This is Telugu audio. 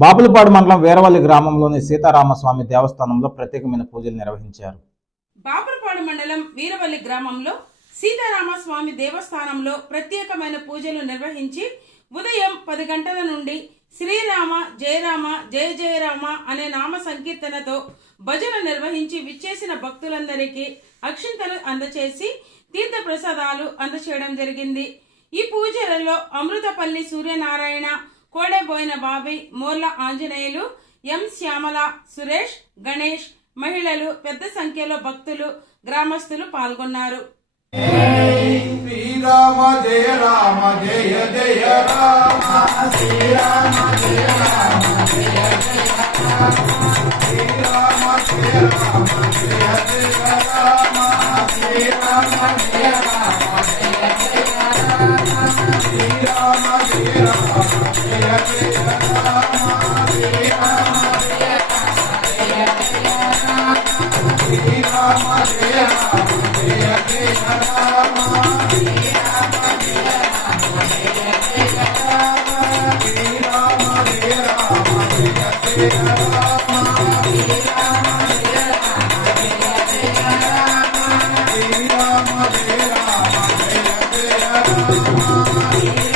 బాపులపాడు మండలం వీరవల్లి గ్రామంలోని సీతారామస్వామి దేవస్థానంలో ప్రత్యేకమైన పూజలు నిర్వహించారు. బాపులపాడు మండలం వీరవల్లి గ్రామంలో సీతారామస్వామి దేవస్థానంలో ప్రత్యేకమైన పూజలు నిర్వహించి ఉదయం 10 గంటల నుండి శ్రీరామ జయరామ జయ జయరామ అనే నామ సంకీర్తనతో భజన నిర్వహించి విచ్చేసిన భక్తులందరికీ అక్షింతలు అందచేసి తీర్థ ప్రసాదాలు అందచేయడం జరిగింది. ఈ పూజలలో అమృతపల్లి సూర్యనారాయణ, కోడెబోయిన బాబి, మోర్ల ఆంజనేయులు, ఎం శ్యామల, సురేష్, గణేష్, మహిళలు, పెద్ద సంఖ్యలో భక్తులు, గ్రామస్తులు పాల్గొన్నారు. శ్రీరామ జయ రామ జయ జయ రామ, శ్రీరామ జయ రామ జయ జయ రామ, శ్రీరామ జయ రామ జయ జయ రామ, శ్రీరామ జయ రామ జయ జయ రామ, శ్రీరామ జయ రామ జయ జయ రామ, శ్రీరామ జయ రామ జయ జయ రామ, శ్రీరామ జయ రామ జయ జయ రామ, శ్రీరామ జయ రామ జయ జయ రామ, శ్రీరామ జయ రామ జయ జయ రామ, శ్రీరామ జయ రామ జయ జయ రామ, శ్రీరామ జయ రామ జయ జయ రామ.